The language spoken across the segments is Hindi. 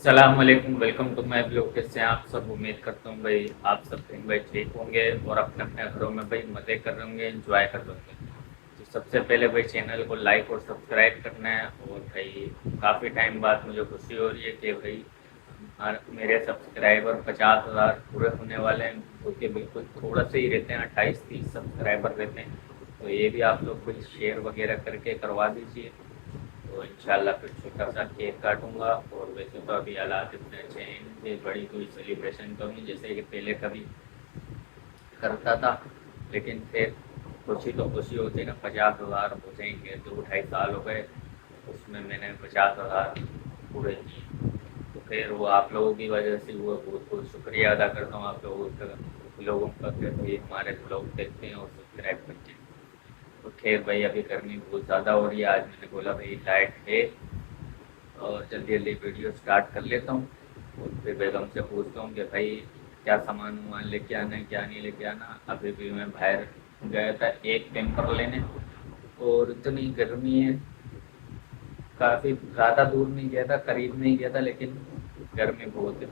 सलामकुम, वेलकम टू माई ब्लॉग। कैसे हैं आप सब? उम्मीद करता हूँ भाई आप सब कहीं भाई ठीक होंगे और अपने अपने घरों में भाई मज़े कर रहे होंगे, एंजॉय कर रहे होंगे। तो सबसे पहले भाई चैनल को लाइक और सब्सक्राइब करना है। और भाई काफ़ी टाइम बाद मुझे खुशी हो रही है कि भाई मेरे सब्सक्राइबर 50,000 पूरे होने वाले हैं, जो कि बिल्कुल थोड़ा सा ही रहते हैं, 28-30 सब्सक्राइबर रहते हैं। तो ये भी आप लोग कोई शेयर वगैरह करके करवा दीजिए। तो इंशाल्लाह फिर छोटा सा केक काटूंगा। और वैसे तो अभी हालात इतने अच्छे हैं, इनकी बड़ी कोई सेलिब्रेशन तो नहीं जैसे कि पहले कभी करता था। लेकिन फिर खुशी तो खुशी होती है ना, 50,000 हो जाएंगे, 2-2.5 साल हो गए, उसमें मैंने 50,000 पूरे किए। तो फिर वो आप लोगों की वजह से वो बहुत बहुत शुक्रिया अदा करता हूँ आप लोगों का कि भाई हमारे ब्लॉग देखते हैं और सब्सक्राइब करते हैं। तो खैर भाई अभी गर्मी बहुत ज़्यादा हो रही है, आज मैंने बोला भाई लाइट है और जल्दी जल्दी वीडियो स्टार्ट कर लेता हूँ। और फिर बेगम से पूछता हूँ कि भाई क्या सामान वामान लेके आना है, क्या नहीं लेके आना। अभी भी मैं बाहर गया था एक पेपर लेने, और इतनी गर्मी है, काफ़ी ज़्यादा दूर नहीं गया था, करीब नहीं गया था, लेकिन गर्मी बहुत है।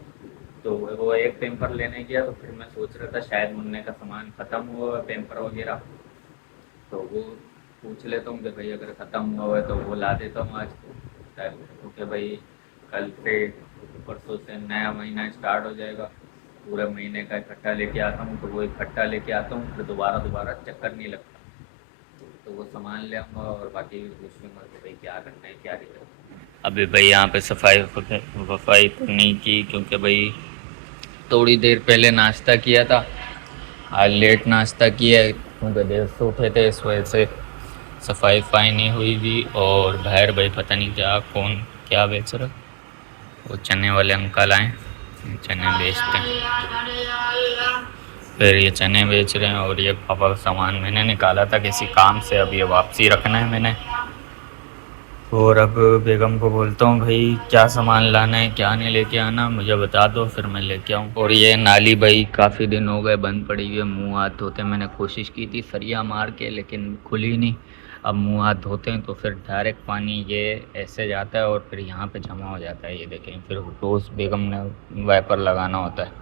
तो वो एक पेपर लेने गया, तो फिर मैं सोच रहा था शायद मुन्ने का सामान ख़त्म हुआ है, पेपर वगैरह। तो वो पूछ लेता हूँ कि भाई अगर ख़त्म हुआ है तो वो ला देता हूँ आज। क्योंकि भाई कल से परसों से नया महीना स्टार्ट हो जाएगा, पूरे महीने का इकट्ठा लेके आता हूँ। तो वो इकट्ठा लेके आता हूँ, फिर दोबारा दोबारा चक्कर नहीं लगता। तो वो सामान ले आऊँगा और बाकी भी पूछ लूँगा कि भाई क्या करना है क्या नहीं करना। अभी भाई यहाँ पे सफाई वफाई तो नहीं की, क्योंकि भाई थोड़ी देर पहले नाश्ता किया था। आज लेट नाश्ता किया है, क्योंकि देर से उठे थे, इस वजह से सफाई वफाई नहीं हुई भी। और बाहर भाई पता नहीं क्या कौन क्या बेच रहा। वो चने वाले अंकल आए, चने बेचते हैं। फिर ये चने बेच रहे हैं, और ये पापा का सामान मैंने निकाला था किसी काम से, अब ये वापसी रखना है मैंने। और अब बेगम को बोलता हूँ भाई क्या सामान लाना है क्या नहीं लेके आना, मुझे बता दो फिर मैं लेके आऊँ। और ये नाली भाई काफ़ी दिन हो गए बंद पड़ी हुई है, मुंह हाथ धोते मैंने कोशिश की थी सरिया मार के, लेकिन खुली नहीं। अब मुंह हाथ धोते हैं तो फिर डायरेक्ट पानी ये ऐसे जाता है और फिर यहाँ पे जमा हो जाता है, ये देखें। फिर रोज़ बेगम ने वाइपर लगाना होता है,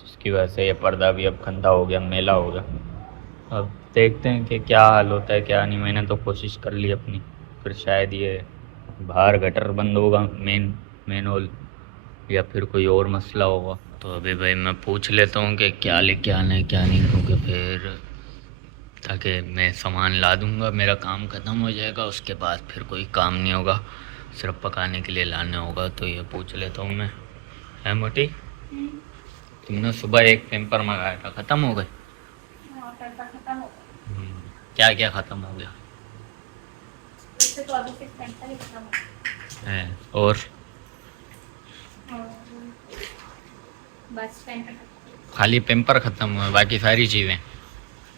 जिसकी वजह से ये पर्दा भी अब गंदा हो गया, मैला हो गया। अब देखते हैं कि क्या हाल होता है क्या नहीं। मैंने तो कोशिश कर ली अपनी, फिर शायद ये बाहर गटर बंद होगा, मेन होल, या फिर कोई और मसला होगा। तो अभी भाई मैं पूछ लेता हूँ कि क्या लेके आना है क्या नहीं, क्योंकि फिर ताकि मैं सामान ला दूँगा, मेरा काम ख़त्म हो जाएगा, उसके बाद फिर कोई काम नहीं होगा, सिर्फ पकाने के लिए लाना होगा। तो ये पूछ लेता हूँ मैं। है मोटी, तुमने सुबह एक पेपर मंगाया था, ख़त्म हो गए? क्या क्या ख़त्म हो गया है? और बस पेन खाली पेपर ख़त्म हुआ, बाकी सारी चीज़ें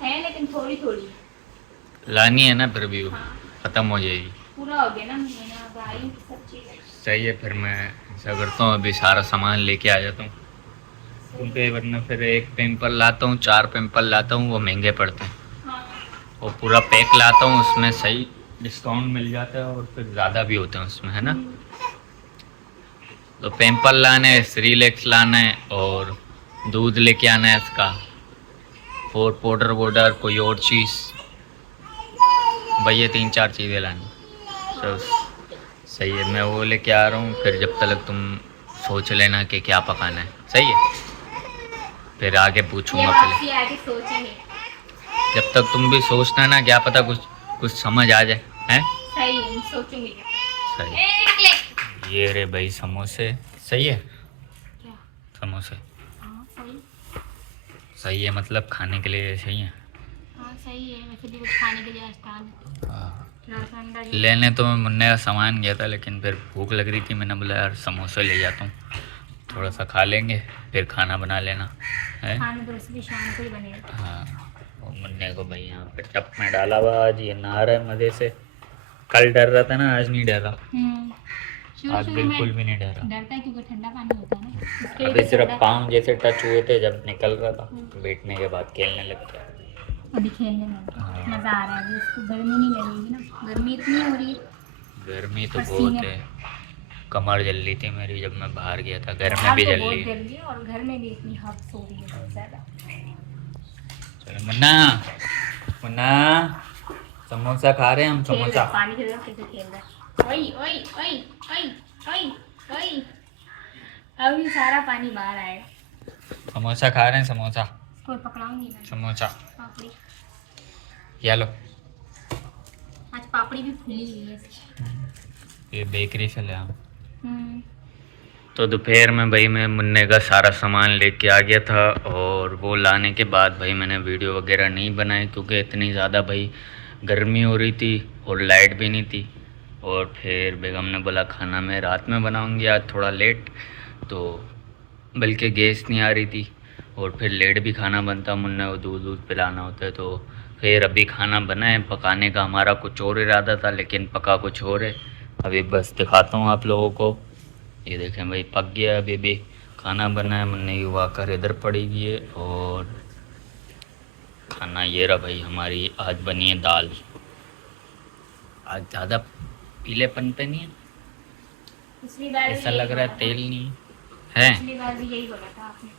है, लेकिन थोड़ी थोड़ी लानी है ना, फिर भी हाँ ख़त्म हो जाएगी। पूरा हो गया ना महीना, अब आई सब चीज़ें। सही है, फिर मैं ऐसा करता हूँ अभी सारा सामान लेके आ जाता हूँ, क्योंकि वरना फिर एक पेपर लाता हूँ, 4 पेपर लाता हूँ, वो महंगे पड़ते हैं। हाँ और पूरा पैक लाता हूँ, उसमें सही डिस्काउंट मिल जाता है, और फिर ज़्यादा भी होते हैं उसमें, है ना। तो पेपर लाना है, श्रीलेक्स लाना है, और दूध लेके आना है इसका, और पाउडर वाउडर कोई और चीज़, भाई ये 3-4 चीज़ें लानी। तो सही है, मैं वो लेके आ रहा हूँ। फिर जब तक तुम सोच लेना कि क्या पकाना है, सही है, फिर आगे ये पूछूंगा वापसी पहले। आके सोचेंगे। जब तक तुम भी सोचना ना, क्या पता कुछ कुछ समझ आ जाए, हैं। सही है, सोचूंगी। सही। ये रे भाई समोसे, सही है, क्या? समोसे हाँ सही। सही है, मतलब खाने के लिए सही है। हाँ सही है, वैसे भी कुछ खाने के लिए स्थान हाँ, थोड़ा सा अंडा लेने तो मैं मुन्ने का सामान गया था, लेकिन फिर भूख लग रही थी, मैंने बोला यार समोसे ले जाता हूँ, थोड़ा सा खा लेंगे, फिर खाना बना लेना है। खाना तो वैसे भी शाम को ही बनेगा। हाँ, और मुन्ने को भाई यहाँ पे टप में डाला हुआ, आज ये नहा रहा है मज़े से। कल डर रहा था ना, आज नहीं डर रहा। शुरू आज शुरू बिल्कुल में भी नहीं डरा। डरता है क्योंकि ठंडा पानी होता है ना, इसके लिए अभी तो सिर्फ ठंडा। पाँव जैसे टच हुए थे जब निकल रहा था, बैठने के बाद खेलने लग गया। अभी खेलने में हाँ, मज़ा आ रहा है, अभी इसको गर्मी नहीं लगेगी ना, गर्मी इतनी हो रही है गर्मी तो बहुत पसीने। है। कमर जल रही थी मेरी जब मैं बाहर गया था, घर में बाहर भी तो जल बहुत रही है। जल्दी है और घर में भी इतनी हफ्स हो रही है बहुत ज्यादा। चलो मुन्ना, मुन्ना समोसा खा रहे हैं हम, खेल रहा समोसा। है, पानी की तरफ कैसे खेल रहा है। ओई ओई ओई ओई ओई ओई, अभी सारा पानी बाहर आएगा। समोसा खा रहे हैं, समोसा इसको पकड़ाऊंगी मैं। समोसा। पापड़ी, ये लो, आज पापड़ी भी फूली हुई है इसकी। ये बेकरी से ले आओ। हम्म, तो दोपहर में भाई मैं मुन्ने का सारा सामान लेके आ गया था, और वो लाने के बाद भाई मैंने वीडियो वगैरह नहीं बनाई क्योंकि इतनी ज़्यादा भाई गर्मी हो रही थी और लाइट भी नहीं थी। और फिर बेगम ने बोला खाना मैं रात में बनाऊंगी आज थोड़ा लेट, तो बल्कि गैस नहीं आ रही थी और फिर लेट भी खाना बनता, मुन्ने को दूध दूध पिलाना होता है। तो फिर अभी खाना बना है, पकाने का हमारा कुछ और इरादा था लेकिन पका कुछ और है। अभी बस दिखाता हूँ आप लोगों को। ये देखें भाई पक गया, अभी भी खाना बना है, मुन्ने की वाकर इधर पड़ी हुई है। और खाना ये रहा भाई, हमारी आज बनी है दाल। आज ज़्यादा पीलेपन पे नहीं है, पिछली बार भी ऐसा यही लग रहा है बोला था। तेल नहीं है। पिछली बार भी यही बोला था आपने,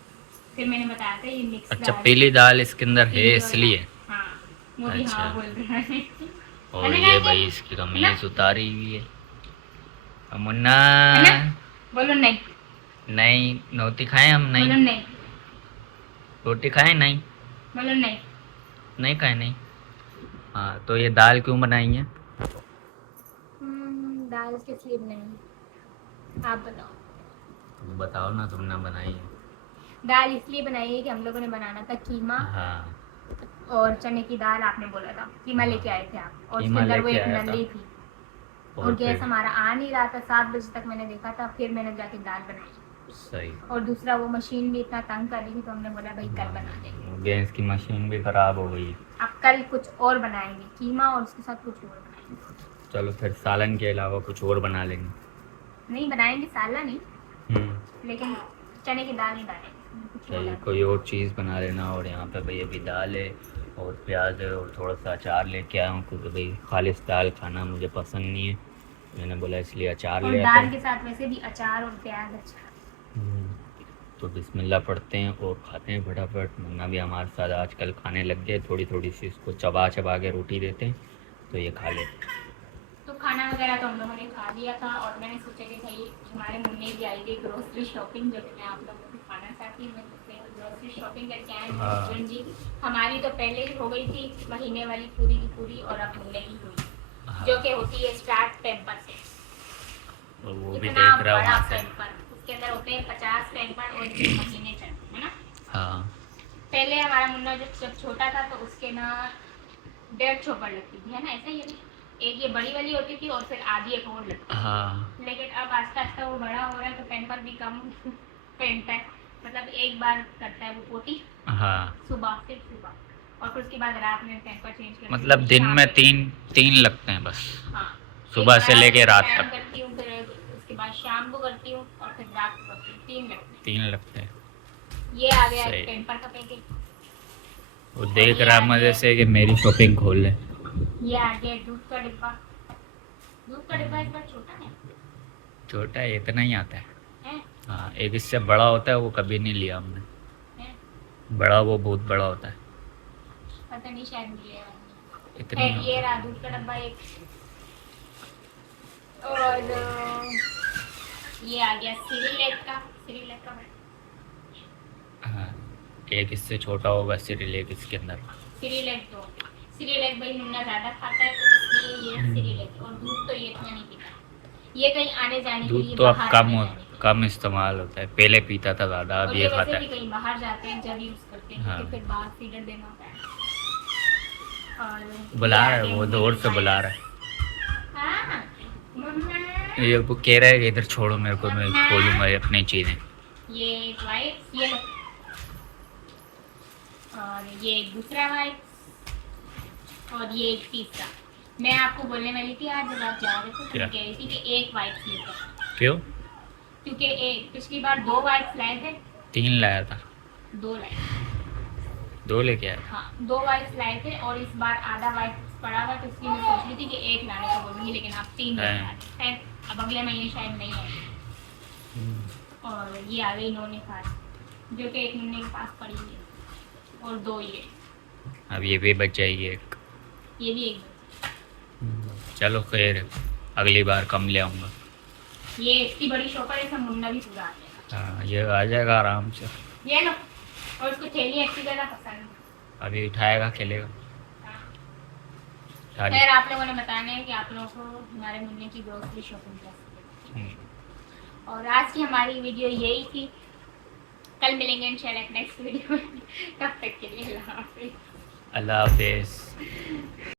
फिर मैंने बताया था ये मिक्स अच्छा, दाल पीली दाल इसके अंदर है पीली और इसलिए। लाल। हाँ, वो भी अच्छा। हाँ बोल रहा है। और है ना ये गाइस? भाई इसकी कमीज उतारी हुई है। मुन्ना, है ना? बोलो नहीं, नहीं रोटी खाएं हम? बोलो नहीं नहीं, रोटी खाएं? नहीं बोलो नहीं। नहीं खाएं, नहीं। हाँ, तो ये दाल क्यों बनाई है? दाल किस लिए बनाई आप बताओ। तुम बताओ ना, तुमने बनाई है। दाल इसलिए बनाई है कि हम लोगों ने बनाना था कीमा हाँ, और चने की दाल। आपने बोला था कीमा लेके आए थे आप, और उसके कीमा अंदर वो लेके एक आया था। नली थी और और गैस फिर हमारा आ नहीं रहा था। 7 बजे तक मैंने देखा था, फिर मैंने जाके दाल बनाई। सही। और दूसरा वो मशीन भी इतना तंग कर रही थी तो हमने बोला भाई कल बना देंगे। गैस की मशीन भी खराब हो गई। अब कल कुछ और बनाएंगे, कीमा और उसके साथ कुछ और बनाएंगे। चलो फिर सालन के अलावा कुछ और बना लेंगे। नहीं बनाएंगे, साला नहीं, हम्म, लेकिन चने की दाल नहीं डालेंगे, कुछ और सही, डालेंगे। कोई और चीज़ बना लेना। और यहाँ पे भाई अभी दाल है और प्याज है और थोड़ा सा अचार लेके आया हूँ क्योंकि भाई खालिश दाल खाना मुझे पसंद नहीं है, मैंने बोला इसलिए अचार और ले आते दाल हैं। के साथ वैसे भी अचार और प्याज अच्छा। तो बिस्मिल्लाह पढ़ते हैं और खाते हैं फटाफट। मुन्ना भी हमारे साथ आजकल खाने लग गए, थोड़ी थोड़ी सी इसको चबा चबा के रोटी देते हैं तो ये खा लेते हैं। तो खाना वगैरह तो हम लोगों ने खा लिया था और मैंने सोचा कि भाई हमारे मुन्ने की आई थी ग्रोसरी शॉपिंग, जो कि मैं आप लोगों को खाना चाहती हूँ। ग्रोसरी शॉपिंग करके आए हैं हाँ। हस्बैंड जी। हमारी तो पहले ही हो गई थी महीने वाली पूरी की पूरी, और अब मुन्ने की हुई, हाँ। जो कि होती है स्टार्ट पैम्पर से। और वो भी इतना देख रहा हूँ बड़ा वहाँ से। पैम्पर, उसके अंदर होते हैं 50 पैम्पर और ये महीने चलते हैं ना। हाँ, पहले हमारा मुन्ना जब छोटा था तो उसके ना 1.5 चौपड़ लगती थी, है ना, ऐसा ही है। एक ये बड़ी वाली होती थी और फिर आधी एक और लगती थी। हाँ, लेकिन अब आस्ता आस्ता वो बड़ा हो रहा है तो पैम्पर भी कम पहनता है, मतलब एक बार करता है वो पोटी, हाँ, सुबह सिर्फ सुबह, और फिर उसके बाद रात में पैम्पर चेंज करती हूँ। मतलब दिन शाम में को। तीन लगते हैं बस, हाँ, सुबह एक से बार लेके रात शाम तक करती हूँ, फिर उसके बाद शाम को करती हूँ और फिर रात को करती हूँ। 3 लगते हैं। 3 लगते हैं। ये आ गया सही। पैम्पर का पैकेट। वो देख रहा मजे से कि मेरी शॉपिंग खोल ले। ये आ गया दूध का डिब्बा। दूध का डिब्बा इस बार छोटा है, छोटा है, इतना ही आता है। है? हाँ, एक इससे बड़ा होता है, वो कभी नहीं लिया हमने। है? बड़ा, वो बहुत बड़ा होता है। पता नहीं, शायद ये इतनी है। ये रहा दूध का डब्बा एक, और ये आ गया सिरिलेक का हाँ, एक इससे छोटा होगा सिरिलेक इसके अंदर। सिरिलेक भाई मुन्ना ज़्यादा खाता है तो इसलिए ये सिरिलेक। और दूध तो ये इतना नहीं पीता, ये कहीं आने जाने के लिए दूध तो अब बाहर आने जाने के लिए। कम इस्तेमाल होता है, पहले पीता था ज़्यादा, अब और ये ये खाता वैसे भी है। कहीं बाहर जाते हैं जब यूज़ करते हैं, हाँ। क्योंकि फिर बाहर फीडर देना होता है। और बुला ये रहा आ है गया वो, मुन्ने दूर की से गाय। बुला रहा है। हाँ, मुन्ना। ये वो कह रहा है कि इधर छोड़ो मेरे को, मैं खोलूँगा ये अपनी चीज़ें। ये एक वाइट, ये लो, और ये एक दूसरा वाइट, और ये एक तीसरा। मैं आपको बोलने वाली थी आज जब आप जा रहे थे तो क्या? मैं कह रही थी कि एक वाइट लेकर, क्यों? क्योंकि एक पिछली बार 2 वाइट लाए थे, 3 लाया था, 2 लाए। 2 लेके आया। हाँ, 2 वाइट लाए थे और इस बार आधा वाइट पड़ा हुआ, तो इसलिए मैं सोच रही थी कि एक लाने को बोलूँगी, लेकिन आप 3 लेके आ गए। अब अगले महीने शायद नहीं आए। और ये आ गई इन्होंने खास, जो कि एक मुन्ने के पास पड़ी है, और 2 ये, अब ये भी बच जाएगी एक। ये भी एक। चलो खैर, अगली बार कम ले आऊँगा। ये इतनी बड़ी शॉप है, इसमें मुन्ना भी पूरा आ जाएगा। हाँ, ये आ जाएगा आराम से। ये ना, और उसको थैली अच्छी ज़्यादा पसंद है। अभी उठाएगा, खेलेगा। हाँ। उठा ले। खैर आप लोगों ने बताना है कि आप लोगों को हमारे मुन्ने की ग्रोसरी शॉपिंग कैसी लगी। और आज की हमारी वीडियो यही थी। कल मिलेंगे इंशाल्लाह नेक्स्ट वीडियो में। तब तक के लिए अल्लाह हाफिज़। अल्लाह हाफिज़।